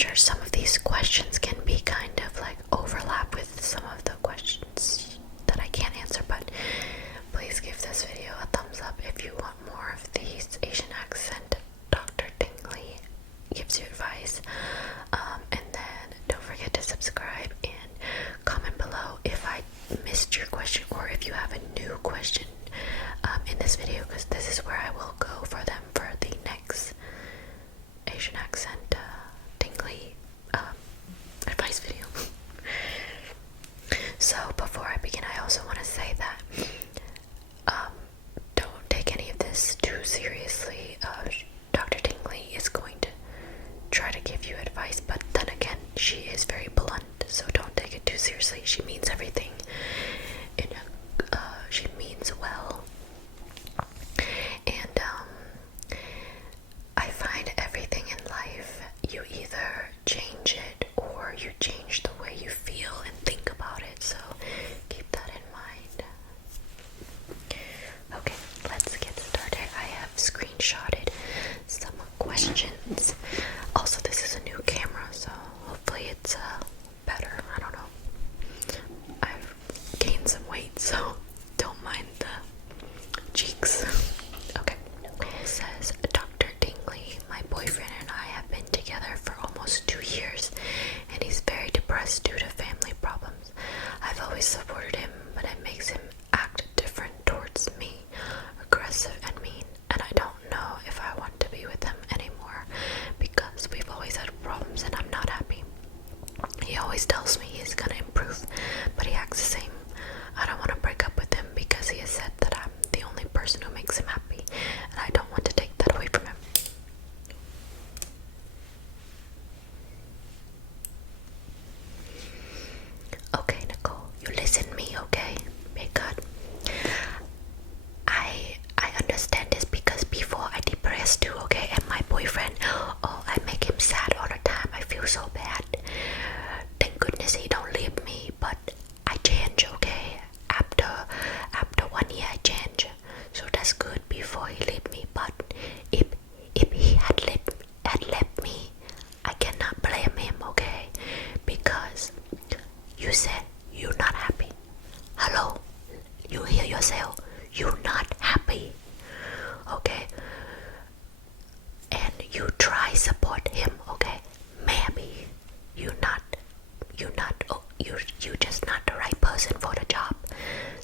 sure some of these questions can be kind of like overlap with some of the questions that I can't answer, but please give this video a thumbs up if you want more of these Asian accent Dr. Tingley gives you advice. And then don't forget to subscribe and comment below if I missed your question or if you have a new question in this video, because this is where I will go for them for the next Asian accent tingly advice video. So before I begin, I also want to say that don't take any of this too seriously. Dr. Tingley is going to try to give you advice, but then again, she is very blunt, so don't take it too seriously. She means everything she means well. And I find everything in life, you either change it or you change the way you feel and think about it, so keep that in mind. Okay, let's get started. I have screenshotted some questions. Also, this is a new camera, so hopefully it's better. I don't know. I've gained some weight, so don't mind the cheeks. Okay. Nicole says, Dr. Tingley, my boyfriend and I have been together for almost 2 years, and he's very depressed due to family problems. I've always supported him, but it makes him act different towards me, aggressive and mean, and I don't know if I want to be with him anymore because we've always had problems and I'm not happy. He always tells me he's gonna improve, but he acts the same. I don't want to break up with him because he has said that I'm the only person who makes him happy, and I don't want to take that away from him. Okay, Nicole, you listen to me, okay? Be good. I understand this because before I depressed too, okay? And my boyfriend, oh, I make him sad all the time. I feel so bad. Thank goodness he don't leave me, but I change, okay? After 1 year I change, so that's good before he leave me. But if he had left me, I cannot blame him, okay? Because you said you're not happy. Hello, you hear yourself? You're not happy, okay? And you try support him, okay? Maybe you're just not the right person for the job.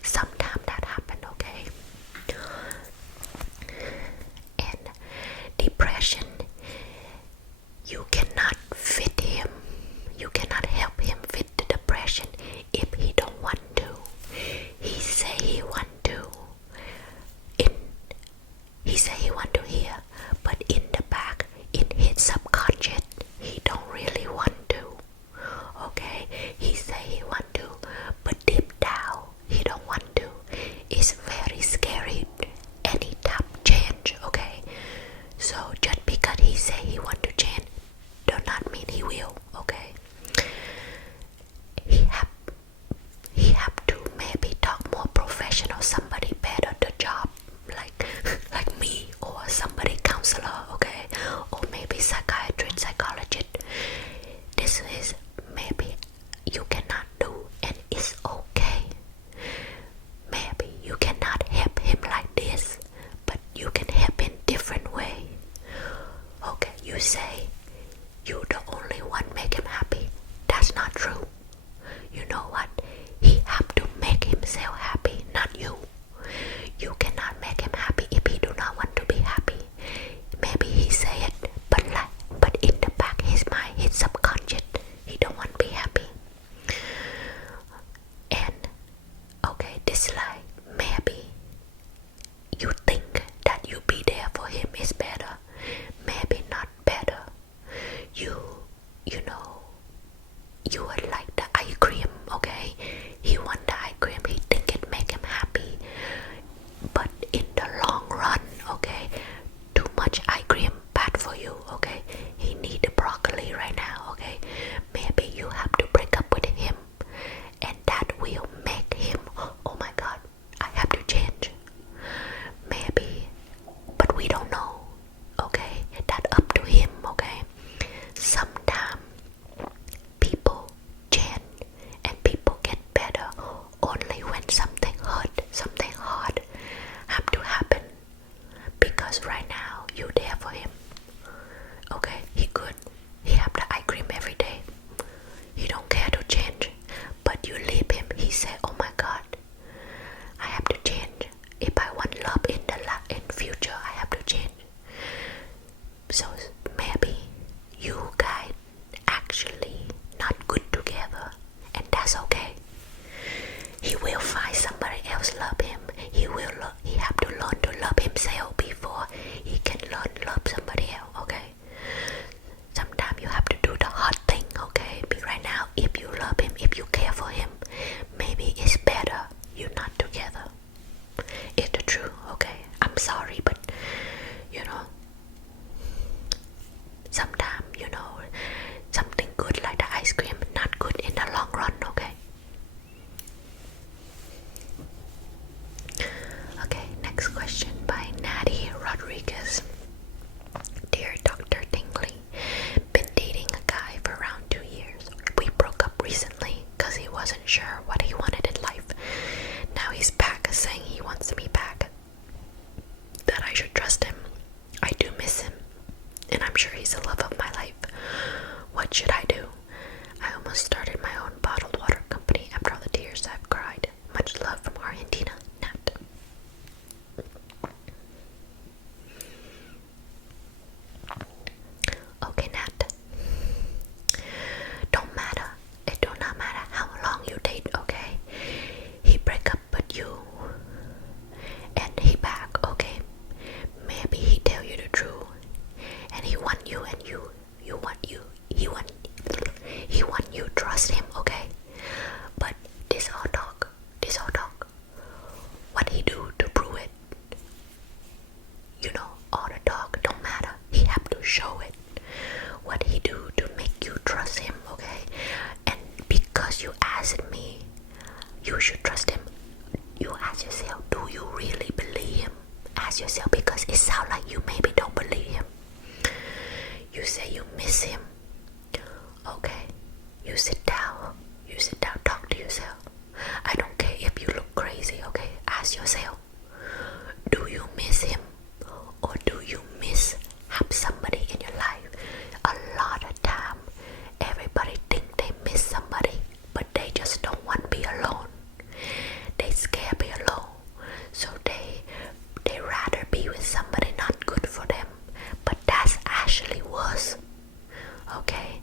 Sometimes that happen, okay? And depression, you cannot fit him. You cannot help him fit the depression if he don't want to. He say he want to. If I want love in future, I have to change. So maybe you guys actually not good together, and that's okay. He will find somebody else love him. He have to learn to love himself before he can learn love somebody else. Okay. Sometimes you have to do the hard thing. Okay. But right now, if you love him, if you care for him, maybe it's better you're not together. It's the truth. Okay. I'm sorry, but you know, sometimes something good like the ice cream not good in the long run. Okay. Okay, next question by Natty Rodriguez. Dear Dr. Tingley, been dating a guy for around 2 years. We broke up recently because he wasn't sure what he wanted in life. Now he's back saying he wants me back, that I should trust him. I do miss him, and I'm sure he's the love of my life. What should I do? I almost started my own bottled water company after all the tears I've cried. Much love from Argentina, Nat. Okay, Nat. It do not matter how long you date, okay? He break up with you and he back, okay? Maybe he tell you the truth and he want you and he want you trust him, okay? But this all talk. What he do to prove it? All the talk don't matter. He have to show it. What he do to make you trust him, okay? And because you asked me, you should trust him. You ask yourself, do you really believe him? Ask yourself, because it sounds like you maybe don't believe him. You say you miss him. Okay, you sit down, talk to yourself. I don't care if you look crazy, okay? Ask yourself, do you miss him? Or do you miss have somebody in your life? A lot of time, everybody think they miss somebody, but they just don't want to be alone. They scared be alone, so they rather be with somebody not good for them. But that's actually worse. Okay,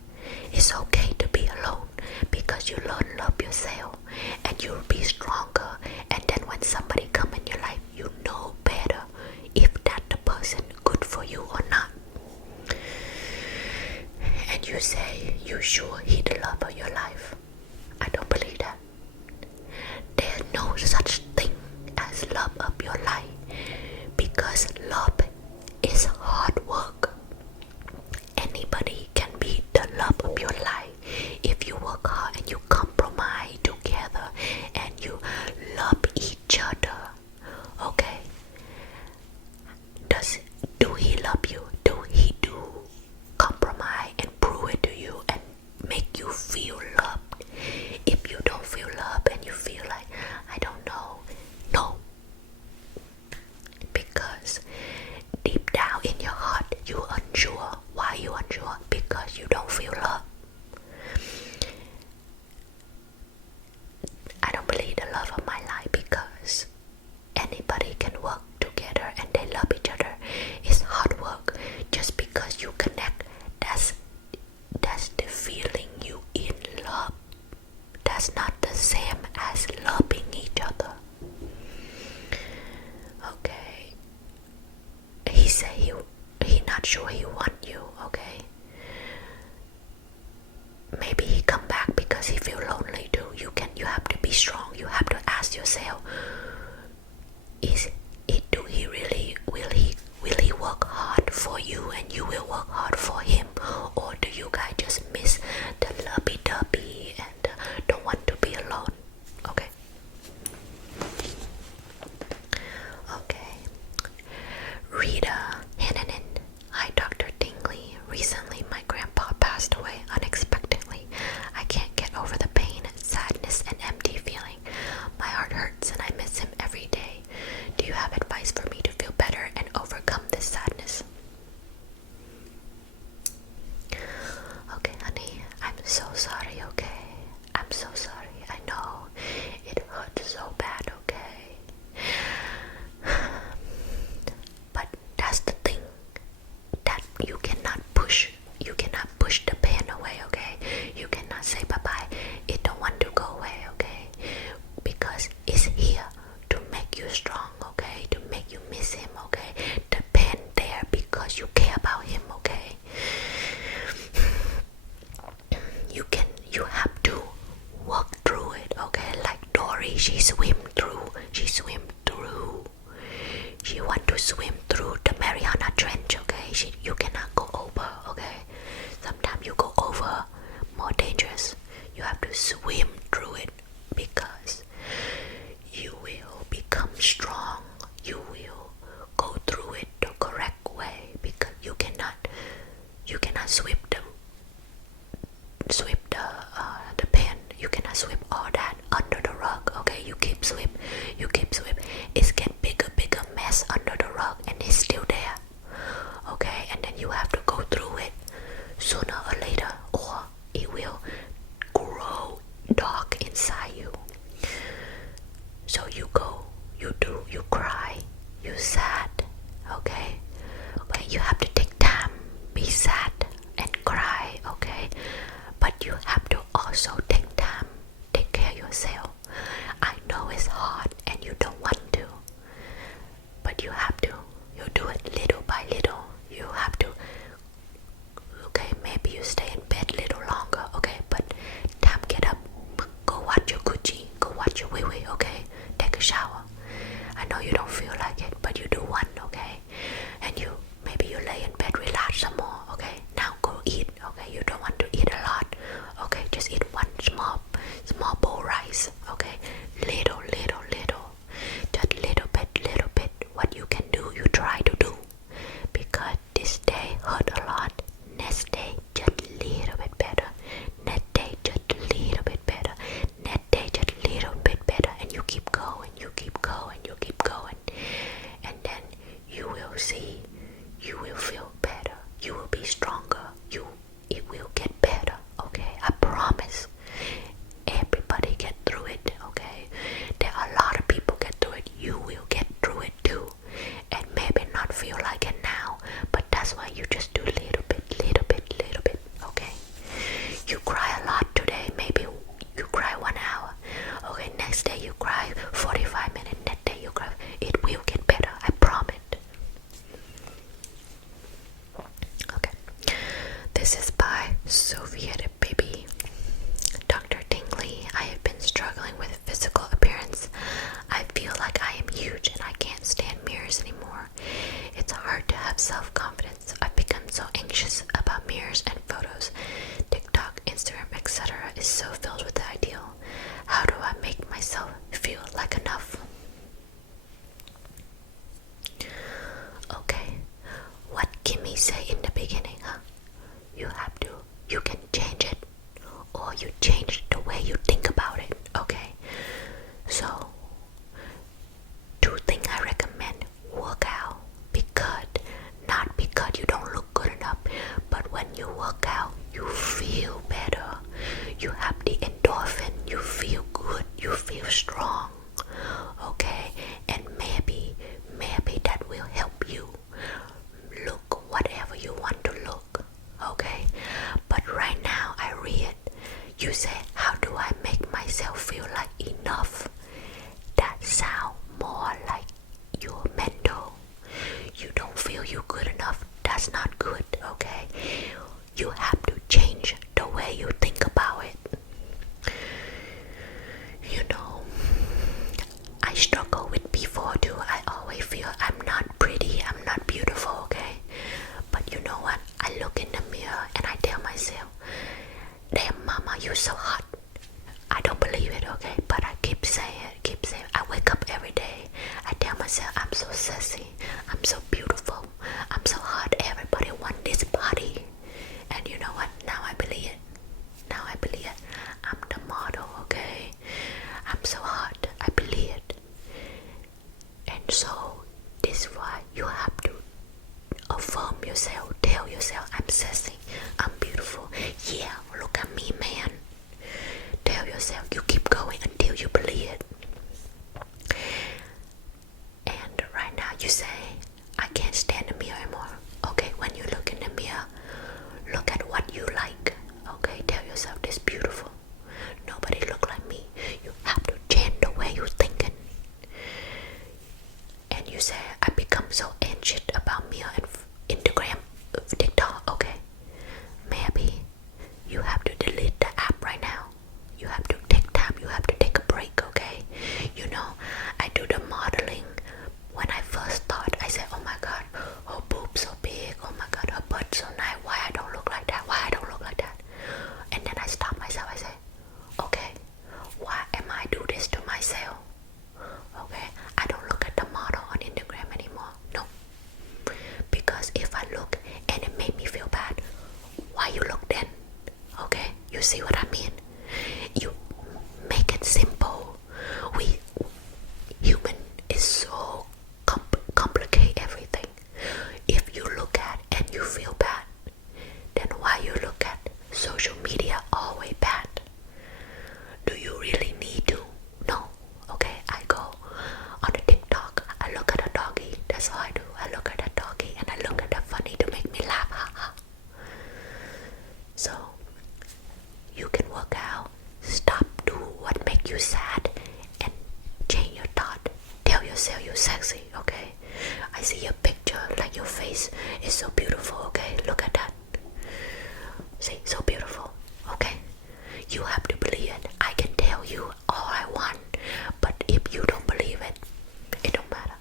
it's okay to be alone because you learn love yourself and you'll be stronger. And then when somebody come in your life, you know better if that the person good for you or not. And you say you sure he the love of your life. I don't believe that. There's no such thing as love of your life, because love is hard work. Anybody can be the love of your life if you work hard and you compromise together and you love each other. Okay? Do he love you? Do he do compromise and prove it to you and make you feel loved? If you don't feel loved and you feel like, I don't know, no. Because deep down in your heart, you're unsure. Why you unsure? Because you don't feel love. I don't believe the love of my life, because anybody can work together and they love each other. It's hard work. Just because you connect, that's the feeling you in love. That's not the same as loving each other. Okay. He say he not sure he want you, okay? Maybe he come back because he feel lonely too. You have to be strong. You have to ask yourself, do he really will he work hard for you and you will work hard for him? Or do you guys just miss the lovey-dovey and don't want to be alone? Okay. Okay. Rita Hannanen. Hi, Dr. Dingley. Recently, my grandpa passed away unexpectedly. I can't get over the pain, sadness, and empty feeling. My heart hurts and I miss him every day. Do you have advice for me to feel better and overcome this sadness? Okay, honey, I'm so sorry, okay? I'm so sorry. I know it hurts so bad, okay? strong, okay? To make you miss him, okay? The pen there because you care about him, okay? You have to walk through it, okay? Like Dory, she swim through. She want to swim through the Mariana Trench, okay? You cannot go over, okay? Sometimes you go over, more dangerous. You have to swim through it because you will become strong. You will go through it the correct way because you cannot sweep the pen. You cannot sweep all that under the rug, okay? You keep sweep. It's get bigger mess under the rug and it's still there, okay? And then you have to go through it sooner or later, or it will grow dark inside you. So you go, you cry, you sad, okay? But you have to take time, be sad and cry, okay? But you have to also take time, take care of yourself. I know it's hard and you don't want to, but you have to. You do it little by little. You have to, okay? Maybe you stay in bed a little longer, okay? But time get up, go watch your Gucci, go watch your wee wee, okay? Take a shower. I know you don't feel like it, but you do one, okay? And maybe you lay in bed, relax some more, okay? Now go eat, okay? You don't want to eat a lot, okay? Just eat one small bowl rice, okay? Little, just little bit. What you can do, you try to do, because this day hurt a lot. Next day, just a little bit better. Next day, just a little bit better. Next day, just a little bit better. And you keep going, and then you will see, you will feel better, you will be stronger, it will get better, okay? I promise. Everybody get through it, okay? There are a lot of people get through it. You will get through it too, and maybe not feel like it now, but that's why you just do little bit, okay? You cry a lot today, maybe you cry 1 hour, okay? Next day you cry 45 minutes, next day you cry. It will get better, I promise. Okay, this is by Soviet Baby. Dr. Dingley, I have been struggling with physical appearance. I feel like I am huge and I can't stand mirrors anymore. It's hard to have self-confidence. I've become so anxious about mirrors and photos. TikTok, Instagram, etc. is so filled with the ideal. How do I make myself feel like enough? Okay, what Kimmy said in the beginning, huh? You can change it, or you change the way you think about it, okay? So, 2 things I recommend: work out, not because you don't look good enough, but when you work out, you feel better. You have the endorphin, you feel good, you feel strong, okay? And maybe that will help you look whatever you want to look, okay? But right now I read, you say, how do I make myself feel like enough? That sound more like you're mental. You don't feel you good enough. That's not good, okay? You have to change the way you think about it. You know, I struggle with before too. I always feel I'm not pretty, I'm not beautiful, okay? But you know what? I look in the mirror and I tell myself, damn mama, you're so hot. I don't believe it, okay? But I keep saying. I wake up every day. I tell myself I'm so sexy, I'm so beautiful, I'm so hot. Everybody want this body. And you know what? Now I believe it. I'm the model, okay? I'm so hot. I believe it. And so this is why you have to affirm yourself. Tell yourself I'm sexy, I'm beautiful. Yeah, look at me, man. Tell yourself. You keep going until you believe it. And right now you say, I can't stand the mirror anymore. Okay, when you look in the mirror, look at what you like. Okay, tell yourself this beautiful. Nobody look like me. You have to change the way you're thinking. and you say I become so anxious about me on Instagram, TikTok. Okay, maybe you have to delete the app right now. You have to take time. You have to take a break. Okay, you know, I do the modeling. When I first thought, I said, oh my god, her boobs so big, oh my god, her butt so nice, why I don't look like that, why I don't look like that. And then I stop myself, I say, okay, why am I do this to myself? Okay, I don't look at the model on Instagram anymore. No, because if I look and it made me feel bad, why you look then? Okay, you see what I mean? You make it simple. We human is so complicate everything. If you look at and you feel bad, then why you look at social media always bad? Do you really need to? No. Okay, I go on the TikTok, I look at a doggy, that's all I do. I look at a doggy and I look at that funny to make me laugh. So you can work out, stop do what make you sad, and change your thought. Tell yourself you're sexy. Okay, I see your picture, like your face is so beautiful. Okay, look at that. See, so beautiful. Okay, you have to believe it. I can tell you all I want, but if you don't believe it, it don't matter.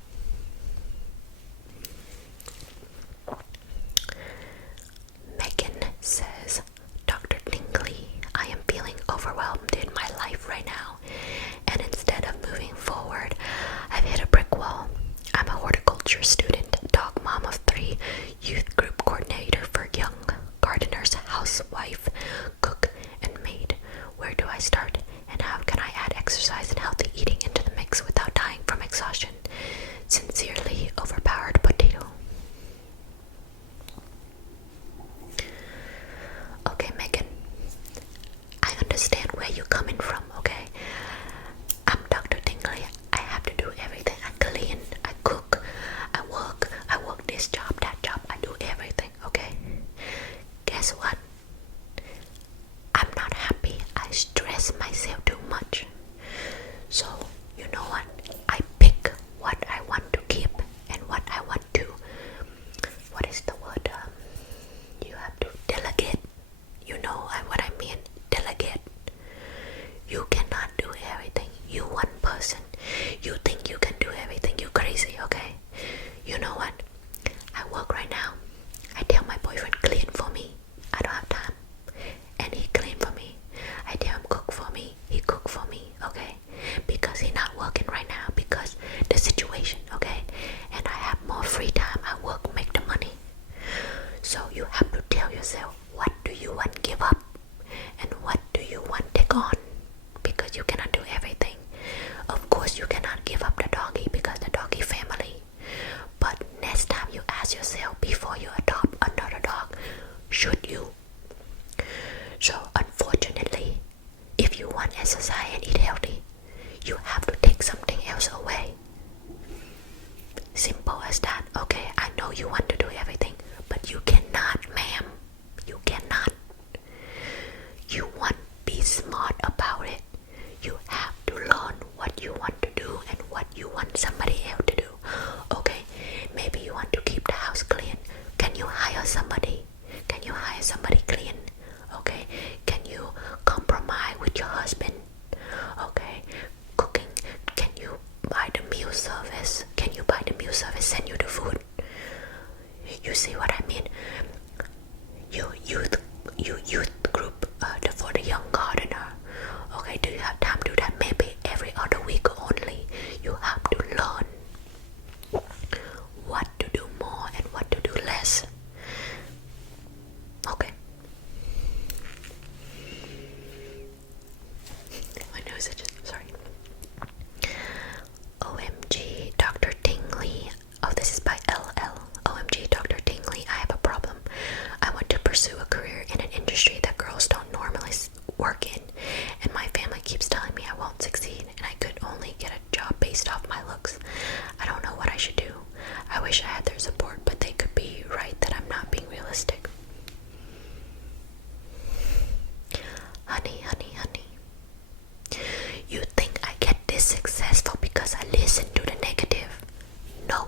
Megan says, Dr. Tingley, I am feeling overwhelmed in my life right now, and instead of moving forward, I've hit a brick wall. I'm a horticulture student, dog mom of 3, youth group coordinator for young gardeners, housewife, cook, and maid. Where do I start, and how can I add exercise and healthy eating into the mix without dying from exhaustion? Sincerely, overpowered potato. Okay, Megan, I understand where you're coming from. Okay, I'm Dr. Tingley. I have to do everything. I clean, I cook, I work this job, that job. I do everything. Okay, guess what? I'm not happy. I stress myself too much. So you know what? I pick what I want to keep and what I want to, what is the word? You have to delegate. You know what I mean? Delegate. You cannot do everything. You one person. You think you can do everything. You crazy, okay? You know what? I work right now. I tell my boyfriend clean for me. I don't have time. And he clean for me. I tell him cook for me. He cook for me, okay? Because he not working right now because the situation, okay? And I have more free time. I work, make the money. So you have to tell yourself, what do you want to give up? And what do you want to take on? Because you cannot do everything. Of course you cannot give up the doggy because the doggy family. But next time you ask yourself before you adopt another dog, should you? So unfortunately, if you want exercise and eat healthy, you have to take something else away. Simple as that. Okay, I know you want to do everything, but you cannot, ma'am. You cannot. You want to be smart about it. You have to learn what you want to do and what you want somebody else to do. Okay, maybe you want to keep the house clean. Can you hire somebody? Can you hire somebody clean? Okay, can you compromise with your husband? Okay, cooking, can you buy the meal service? Can you buy the meal service, send you the food? You see what I mean? You youth group for the young gardener. Okay, do you have time to do that? Maybe every other week only. You have to learn what to do more and what to do less. Okay. My nose itches. Sorry. OMG, Dr. Tingley. Oh, this is by LL. OMG, Dr. Tingley, I have a problem. I want to pursue a career in an industry that girls don't normally work in, and my family keeps telling me I won't succeed, and I could only get a job based off my looks. I don't know what I should do. I wish I had their support, but they could be right that I'm not being realistic. Honey, honey, honey. You think I get this successful because I listen to the negative? No.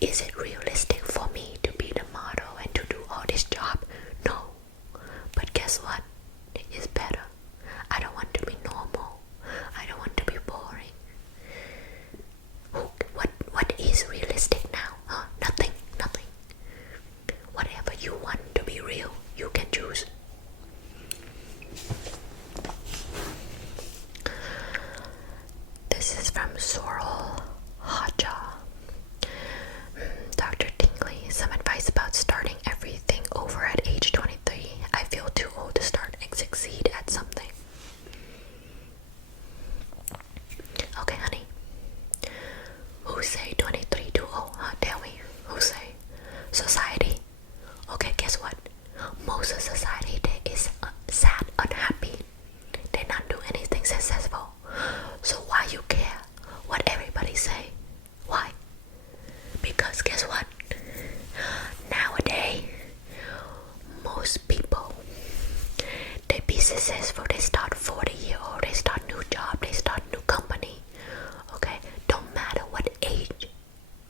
Is it realistic for me to be the model and to do all this job? No. But guess what? It is better. I don't want to be normal. I don't want to be boring. What is realistic now? Huh? Nothing. Whatever you want to be real, you can choose. This is from Sorrel Haja. Dr. Tingley, some advice about starting everything over at age 23. I feel too old to start and succeed at something. Okay, honey. Who say 23 too old? Huh? Tell me. Who say? Society. Okay, guess what? Most of society they is sad, unhappy. They not do anything successful. So why you care what everybody say? Why? Because guess what? Nowadays, most people they be successful. They start 40-year-old. They start new job. They start new company. Okay, don't matter what age.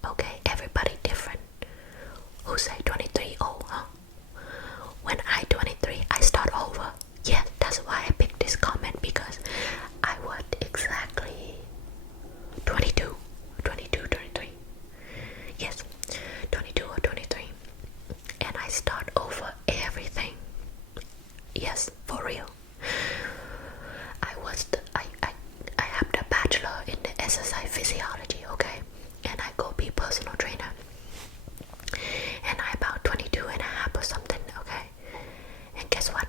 Okay, everybody different. Who say 23 old, huh? When I 23, I start over. Yes, that's why I picked this comment, because I was exactly 22, 23. Yes, 22 or 23. And I start over everything. Yes, for real. I have the bachelor in the exercise physiology, okay? And I go be personal trainer. And I about 22 and a half or something, okay? And guess what?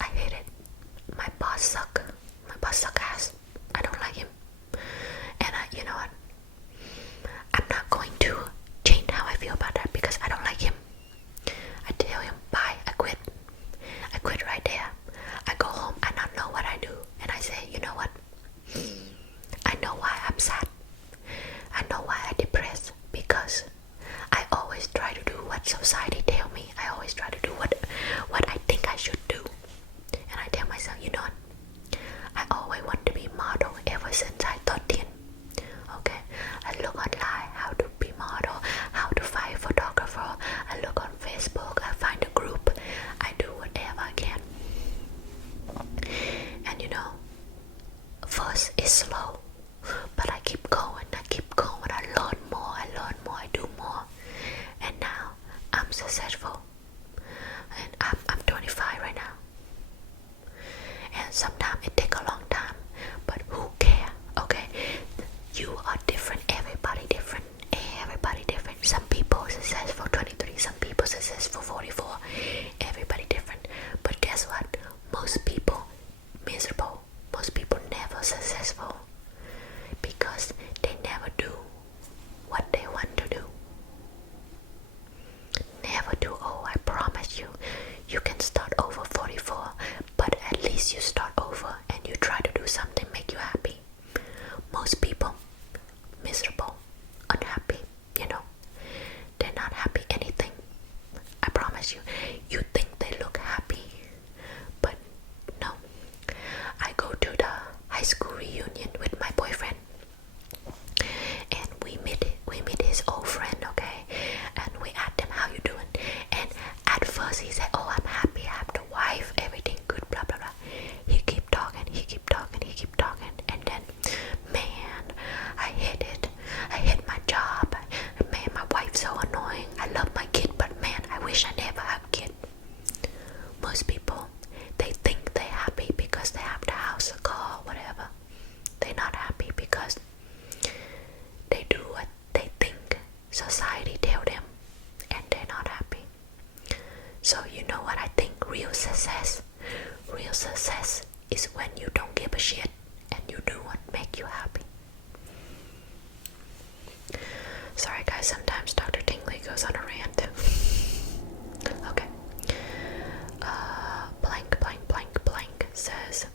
I hate it. My boss suck. My boss suck ass. I don't like him. And you know what? I'm not going to change how I feel about that because I don't like him. I tell him, bye, I quit. I quit right there. I go home, I not know what I do. And I say, you know what? I know why I'm sad. I know why I'm depressed. Because I always try to do what society tell me. I always try to do what I think I should do. And I tell myself, you know what? I always want to be model ever since I 13. Okay? I look online how to be model, how to find photographer. I look on Facebook, I find a group. I do whatever I can. And you know, first it's slow, but I keep going. I learn more, I do more. And now I'm successful. And I'm 25 right now. And sometimes it takes a long time, but who care? Okay, you are different. Everybody different. Some people successful 23, some people successful 44. Everybody different. But guess what? Most people miserable. Most people never successful because they never do what they want to do. Never do. Oh, I promise you. You can start over 44, but at least you start over and you try to do something make you happy. Most people miserable, unhappy, you know. They're not happy anything. I promise you. You think they look happy, but no. I go to the high school reunion with my boyfriend, and we meet his old friend, okay? And we asked him, how you doing? And at first he said, oh, I'm happy, I have the wife, everything good, blah blah blah. He keep talking, and then, man, I hate it. I hate my job. Man, my wife's so annoying. I love my kid, but man, I wish I never have a kid. Most people, they think they're happy because they have the house, a car, whatever. They're not happy because they do what they think society tell them, and they're not happy. So you know what I think real success is when you don't give a shit and you do what make you happy. Sorry guys, sometimes Dr. Tingley goes on a rant. Okay. Blank says,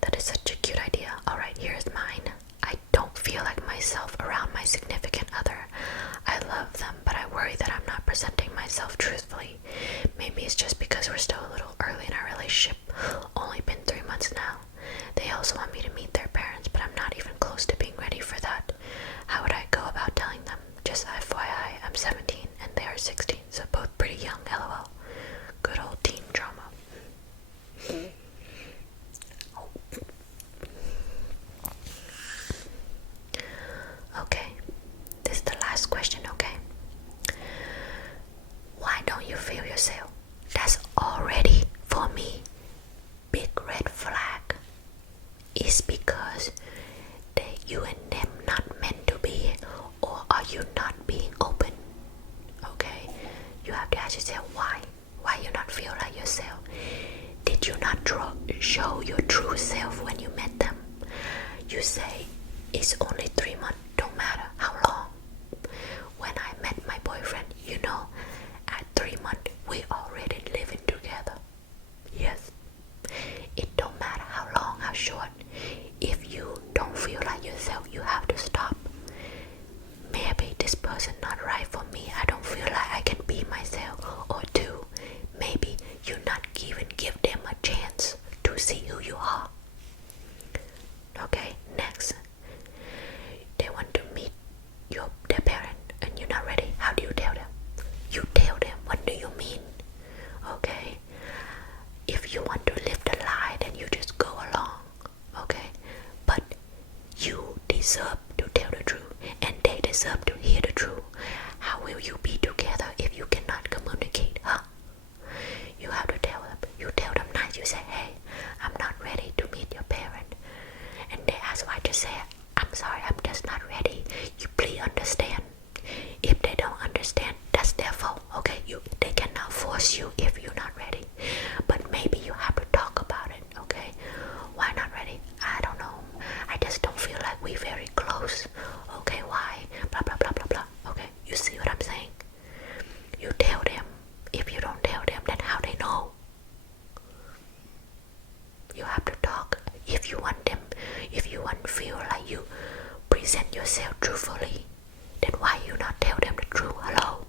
that is such a cute idea. Alright, here's mine. I don't feel like myself around my significant other. I love them, but I worry that I'm not presenting myself truthfully. Maybe it's just because we're still a little early in our relationship. Only been 3 months now. They also want me to meet their parents, but I'm not even close to being ready for that. How would I go about telling deserve to hear the truth. How will you be together if you cannot communicate, huh? You have to tell them. You tell them nice. You say, hey, I'm not ready to meet your parent. And they ask why, just say, I'm sorry, I'm just not ready. You please understand. If they don't understand, that's their fault, okay? They cannot force you if you're not ready. But maybe you have to talk about it, okay? Why not ready? I don't know. I just don't feel like we're very close. Okay, why? Blah, blah, blah, blah, blah. Okay, you see what I'm saying? You tell them. If you don't tell them, then how they know? You have to talk. If you want them, if you want to feel like you present yourself truthfully, then why you not tell them the truth? Hello?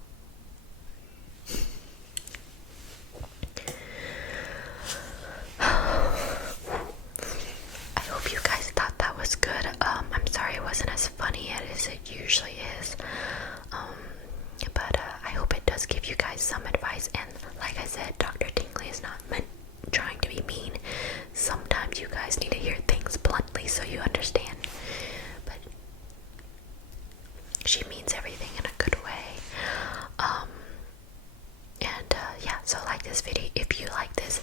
I hope you guys thought that was good. I'm sorry it wasn't as funny as it usually is. But I hope it does give you guys some advice. And like I said, Dr. Tingley is not meant trying to be mean. Sometimes you guys need to hear things bluntly so you understand. But she means everything in a good way. Yeah, so like this video if you like this,